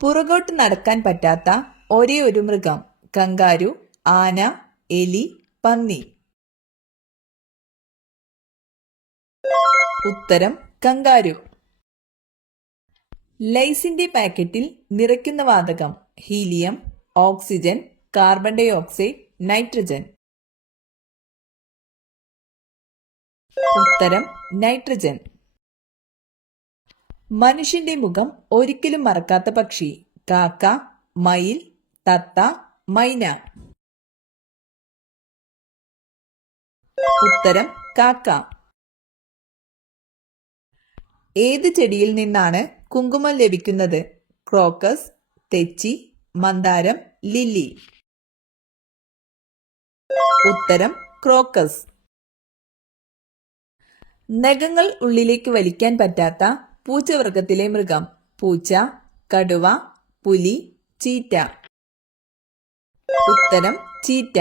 പുറകോട്ട് നടക്കാൻ പറ്റാത്ത ഒരേ ഒരു മൃഗം. കങ്കാരു, ആന, എലി, പന്നി. ഉത്തരം കങ്കാരു. ലൈസിന്റെ പാക്കറ്റിൽ നിറയ്ക്കുന്ന വാതകം. Helium, oxygen, carbon dioxide, nitrogen. ഉത്തരം നൈട്രജൻ. മനുഷ്യന്റെ മുഖം ഒരിക്കലും മറക്കാത്ത പക്ഷി. കാക്ക, മയിൽ, തത്ത, മൈന. ഉത്തരം കാക്ക. ഏത് ചെടിയിൽ നിന്നാണ് കുങ്കുമം ലഭിക്കുന്നത്? ക്രോക്കസ്, തെച്ചി, മന്ദാരം, ലില്ലി. ഉത്തരം ക്രോക്കസ്. നഖങ്ങൾ ഉള്ളിലേക്ക് വലിക്കാൻ പറ്റാത്ത പൂച്ചവർഗത്തിലെ മൃഗം. പൂച്ച, കടുവ, പുലി, ചീറ്റ. ഉത്തരം ചീറ്റ.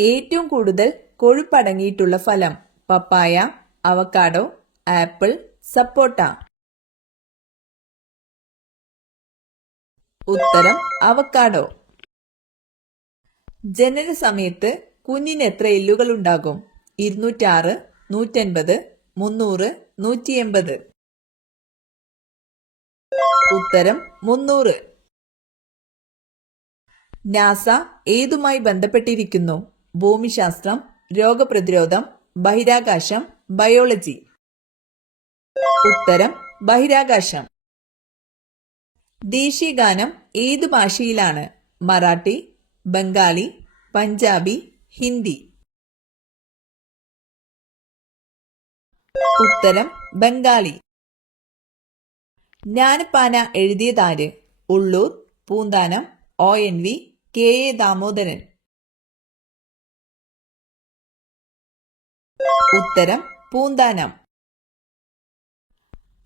ഏറ്റവും കൂടുതൽ കൊഴുപ്പടങ്ങിയിട്ടുള്ള ഫലം. പപ്പായ, അവക്കാഡോ, ആപ്പിൾ, സപ്പോട്ട. ഉത്തരം അവക്കാഡോ. ജനന സമയത്ത് കുഞ്ഞിന് എത്ര എല്ലുകൾ ഉണ്ടാകും? 206, 150, 300, 180. ഉത്തരം 300. നാസ ഏതുമായി ബന്ധപ്പെട്ടിരിക്കുന്നു? ഭൂമിശാസ്ത്രം, രോഗപ്രതിരോധം, ബഹിരാകാശം, ബയോളജി. ഉത്തരം ബഹിരാകാശം. ദേശീയഗാനം ഏതു ഭാഷയിലാണ്? മറാഠി, ബംഗാളി, പഞ്ചാബി, ഹിന്ദി. ഉത്തരം ബംഗാളി. ജ്ഞാനപ്പാന എഴുതിയതാര്? Ulloor, Poonthanam, ONV, KA Damodaran. ഉത്തരം പൂന്താനം.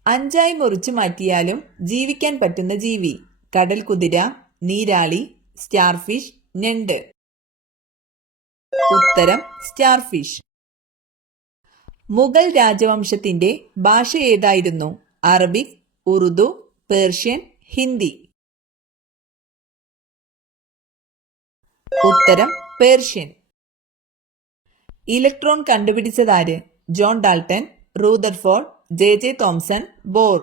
അഞ്ചായി മുറിച്ചു മാറ്റിയാലും ജീവിക്കാൻ പറ്റുന്ന ജീവി. കടൽ കുതിര, നീരാളി, സ്റ്റാർഫിഷ്, ഞണ്ട്. ഉത്തരം സ്റ്റാർഫിഷ്. മുഗൾ രാജവംശത്തിന്റെ ഭാഷ ഏതായിരുന്നു? Arabic, Urdu, Persian, Hindi. ഉത്തരം പേർഷ്യൻ. ഇലക്ട്രോൺ കണ്ടുപിടിച്ചതാര്? John Dalton, Rutherford, JJ Thomson, Bohr.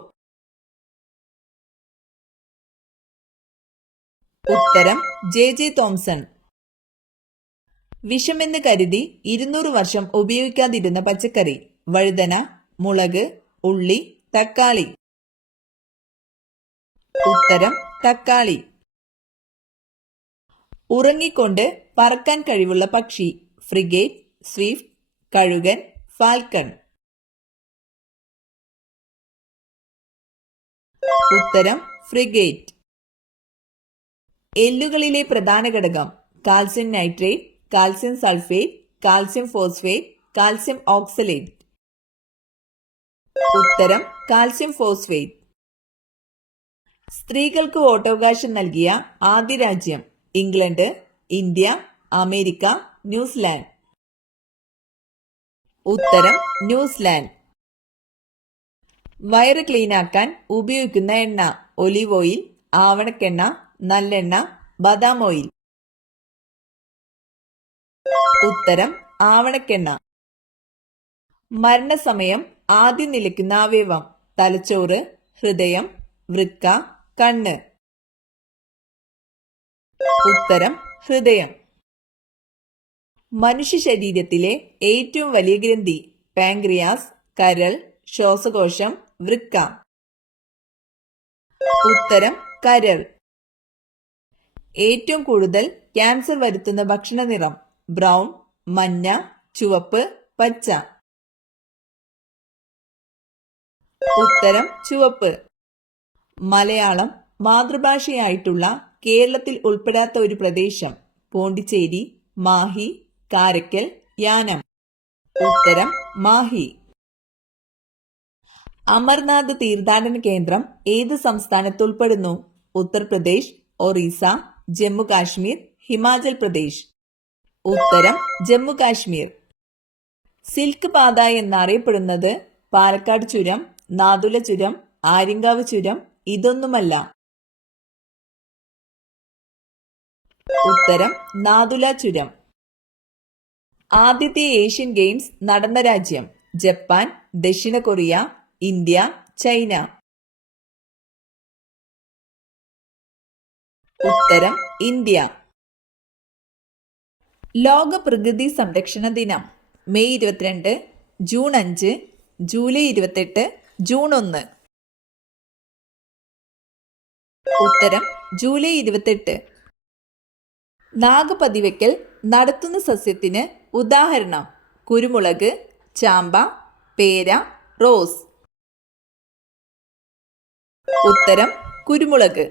ഉത്തരം JJ തോംസൺ. വിഷമെന്ന് കരുതി 200 വർഷം ഉപയോഗിക്കാതിരുന്ന പച്ചക്കറി. വഴുതന, മുളക്, ഉള്ളി, തക്കാളി. ഉത്തരം തക്കാളി. ഉറങ്ങിക്കൊണ്ട് പറക്കാൻ കഴിവുള്ള പക്ഷി. ഫ്രിഗേറ്റ്, സ്വിഫ്റ്റ്, കഴുകൻ, ഫാൽക്കൺ. ഉത്തരം ഫ്രിഗേറ്റ്. എല്ലുകളിലെ പ്രധാന ഘടകം. Calcium nitrate, calcium sulphate, calcium phosphate, calcium oxalate. ഉത്തരം കാൽസ്യം ഫോസ്ഫേറ്റ്. സ്ത്രീകൾക്ക് വോട്ടവകാശം നൽകിയ ആദ്യ രാജ്യം. England, India, America, New Zealand. ഉത്തരം ന്യൂസിലാൻഡ്. വയറ് ക്ലീനാക്കാൻ ഉപയോഗിക്കുന്ന എണ്ണ. ഒലീവ് ഓയിൽ, ആവണക്കെണ്ണ, നല്ലെണ്ണ, ബദാം ഓയിൽ. ഉത്തരം ആവണക്കെണ്ണ. മരണസമയം ആദ്യം നിലയ്ക്കുന്ന അവയവം. തലച്ചോറ്, ഹൃദയം, വൃക്ക, കണ്ണ്. ഉത്തരം ഹൃദയം. മനുഷ്യ ശരീരത്തിലെ ഏറ്റവും വലിയ ഗ്രന്ഥി. പാൻക്രിയാസ്, കരൾ, ശ്വാസകോശം, വൃക്ക. ഉത്തരം കരൾ. ഏറ്റവും കൂടുതൽ ക്യാൻസർ വരുത്തുന്ന ഭക്ഷണ നിറം. ബ്രൗൺ, മഞ്ഞ, ചുവപ്പ്, പച്ച. ഉത്തരം ചുവപ്പ്. മലയാളം മാതൃഭാഷയായിട്ടുള്ള കേരളത്തിൽ ഉൾപ്പെടാത്ത ഒരു പ്രദേശം. പോണ്ടിച്ചേരി, മാഹി, കാരക്കൽ, യാനം. ഉത്തരം മാഹി. അമർനാഥ് തീർത്ഥാടന കേന്ദ്രം ഏത് സംസ്ഥാനത്ത് ഉൾപ്പെടുന്നു? ഉത്തർപ്രദേശ്, ഒറീസ, ജമ്മു കാശ്മീർ, ഹിമാചൽ പ്രദേശ്. ഉത്തരം ജമ്മു കാശ്മീർ. സിൽക്ക് പാത എന്നറിയപ്പെടുന്നത് പാലക്കാട് ചുരം, നാദുല ചുരം, ആര്യങ്കാവ് ചുരം, ഇതൊന്നുമല്ല. ഉത്തരം നാഥുല ചുരം. ആദ്യത്തെ ഏഷ്യൻ ഗെയിംസ് നടന്ന രാജ്യം? ജപ്പാൻ, ദക്ഷിണ കൊറിയ, ഇന്ത്യ, ചൈന. ഉത്തരം ഇന്ത്യ. ലോക പ്രകൃതി സംരക്ഷണ ദിനം മെയ് 22, ജൂൺ 5, ജൂലൈ 28, ജൂൺ 1. ഉത്തരം ജൂലൈ 28. നാഗപതിവയ്ക്കൽ നടത്തുന്ന സസ്യത്തിന് ഉദാഹരണം? കുരുമുളക്, ചാമ്പ, പേര, റോസ്. ഉത്തരം കുരുമുളക്.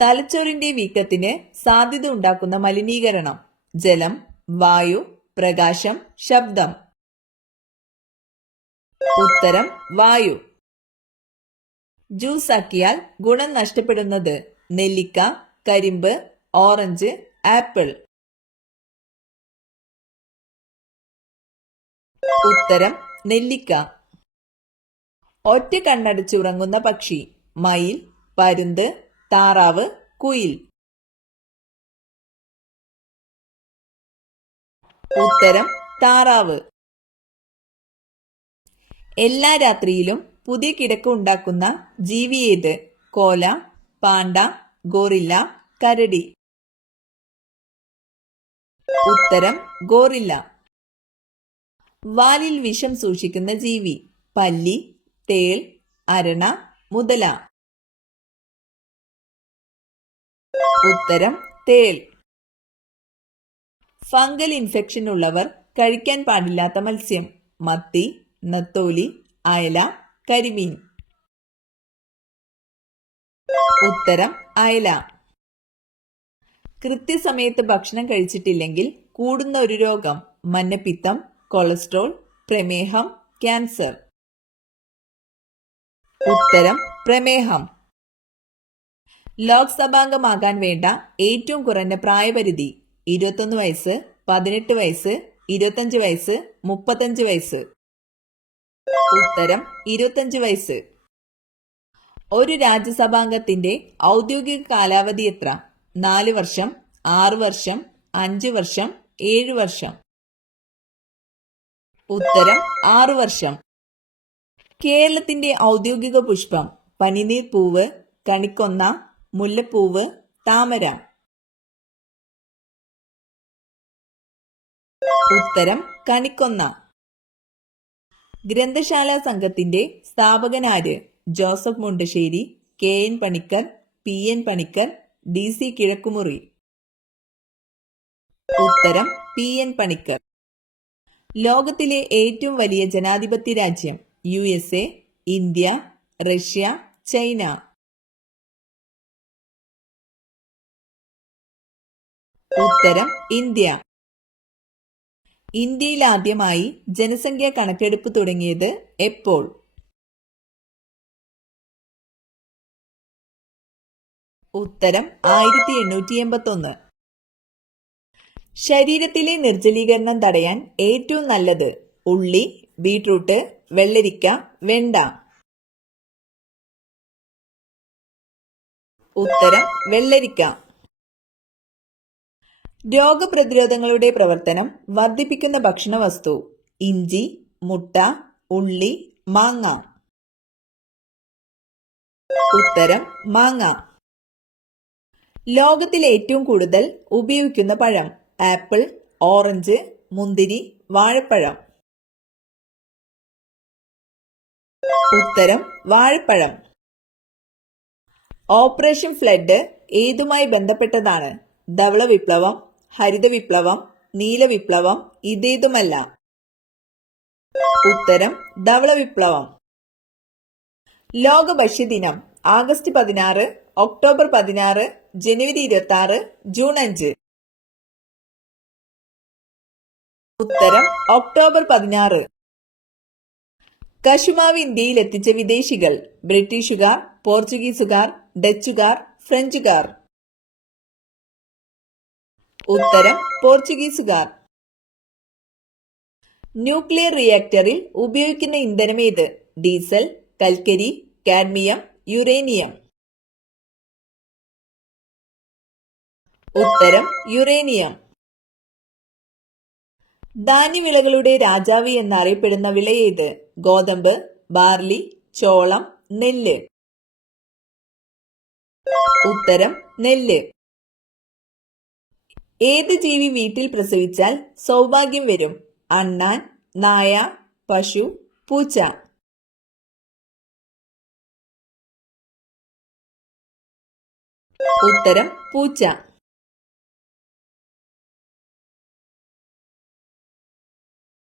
തലച്ചോറിന്റെ വീക്കത്തിന് സാധ്യത ഉണ്ടാക്കുന്ന മലിനീകരണം? ജലം, വായു, പ്രകാശം, ശബ്ദം. ഉത്തരം വായു. ജ്യൂസാക്കിയാൽ ഗുണം നഷ്ടപ്പെടുന്നത്? നെല്ലിക്ക, കരിമ്പ്, ഓറഞ്ച്, ആപ്പിൾ. ഉത്തരം നെല്ലിക്ക. ഒറ്റ കണ്ണടച്ചുറങ്ങുന്ന പക്ഷി? മയിൽ, പരുന്ത്, താറാവ്, കുയിൽ. ഉത്തരം താറാവ്. എല്ലാ രാത്രിയിലും പുതിയ കിടക്ക ഉണ്ടാക്കുന്ന ജീവി ഏത്? കോല, പാണ്ട, ഗോറില്ല, കരടി. ഉത്തരം ഗോറില്ല. വാലിൽ വിഷം സൂക്ഷിക്കുന്ന ജീവി? പല്ലി, തേൾ, അരണ, മുതല. ഉത്തരം തേൾ. ഫംഗൽ ഇൻഫെക്ഷൻ ഉള്ളവർ കഴിക്കാൻ പാടില്ലാത്ത മത്സ്യം? മത്തി, നത്തോലി, അയല, കരിമീൻ. ഉത്തരം അയല. കൃത്യസമയത്ത് ഭക്ഷണം കഴിച്ചിട്ടില്ലെങ്കിൽ കൂടുന്ന ഒരു രോഗം? മഞ്ഞപ്പിത്തം, കൊളസ്ട്രോൾ, പ്രമേഹം, ക്യാൻസർ. ഉത്തരം പ്രമേഹം. ലോക്സഭാംഗമാകാൻ വേണ്ട ഏറ്റവും കുറഞ്ഞ പ്രായപരിധി? 21 വയസ്സ്, 18 വയസ്സ്, 25 വയസ്സ്, 35 വയസ്സ്. ഉത്തരം 25 വയസ്സ്. ഒരു രാജ്യസഭാംഗത്തിന്റെ ഔദ്യോഗിക കാലാവധി എത്ര? 4 വർഷം, 6 വർഷം, 5 വർഷം, 7 വർഷം. ഉത്തരം 6 വർഷം. കേരളത്തിന്റെ ഔദ്യോഗിക പുഷ്പം? പനിനീർ പൂവ്, കണിക്കൊന്ന, മുല്ലപ്പൂവ്, താമര. ഉത്തരം കണിക്കൊന്ന. ഗ്രന്ഥശാല സംഘത്തിന്റെ സ്ഥാപകനാര്? Joseph Mundassery, KN Panicker, PN Panicker, DC Kizhakemuri. ഉത്തരം PN പണിക്കർ. ലോകത്തിലെ ഏറ്റവും വലിയ ജനാധിപത്യ രാജ്യം? USA, India, Russia, China. ഉത്തരം ഇന്ത്യ. ഇന്ത്യയിൽ ആദ്യമായി ജനസംഖ്യാ കണക്കെടുപ്പ് തുടങ്ങിയത് എപ്പോൾ? ഉത്തരം 1881. ശരീരത്തിലെ നിർജ്ജലീകരണം തടയാൻ ഏറ്റവും നല്ലത്? ഉള്ളി, ബീട്രൂട്ട്, വെള്ളരിക്ക, വെണ്ട. ഉത്തരം വെള്ളരിക്ക. രോഗപ്രതിരോധങ്ങളുടെ പ്രവർത്തനം വർദ്ധിപ്പിക്കുന്ന ഭക്ഷണവസ്തു? ഇഞ്ചി, മുട്ട, ഉള്ളി, മാങ്ങ. ഉത്തരം മാങ്ങ. ലോകത്തിൽ ഏറ്റവും കൂടുതൽ ഉപയോഗിക്കുന്ന പഴം? ആപ്പിൾ, ഓറഞ്ച്, മുന്തിരി, വാഴപ്പഴം. ഉത്തരം വാഴപ്പഴം. ഓപ്പറേഷൻ ഫ്ലഡ് ഏതുമായി ബന്ധപ്പെട്ടതാണ്? ധവള വിപ്ലവം, ഹരിത വിപ്ലവം, നീല വിപ്ലവം, ഇതേതുമല്ല. ഉത്തരം ധവള വിപ്ലവം. ലോക ഭക്ഷ്യദിനം ആഗസ്റ്റ് 16, ഒക്ടോബർ 16, ജനുവരി 26, ജൂൺ 5. ഉത്തരം ഒക്ടോബർ 16. കശുമാവ് ഇന്ത്യയിൽ എത്തിച്ച വിദേശികൾ? ബ്രിട്ടീഷുകാർ, പോർച്ചുഗീസുകാർ, ഡച്ചുകാർ, ഫ്രഞ്ചുകാർ. ഉത്തരം പോർച്ചുഗീസുകാർ. ന്യൂക്ലിയർ റിയാക്ടറിൽ ഉപയോഗിക്കുന്ന ഇന്ധനം ഏത്? ഡീസൽ, കൽക്കരി, കാഡ്മിയം, യുറേനിയം. ഉത്തരം യുറേനിയം. ധാന്യവിളകളുടെ രാജാവ് എന്നറിയപ്പെടുന്ന വിളയേത്? ഗോതമ്പ്, ബാർലി, ചോളം, നെല്ല്. ഉത്തരം നെല്ല്. ഏത് ജീവി വീട്ടിൽ പ്രസവിച്ചാൽ സൗഭാഗ്യം വരും? അണ്ണാൻ, നായ, പശു, പൂച്ച. ഉത്തരം പൂച്ച.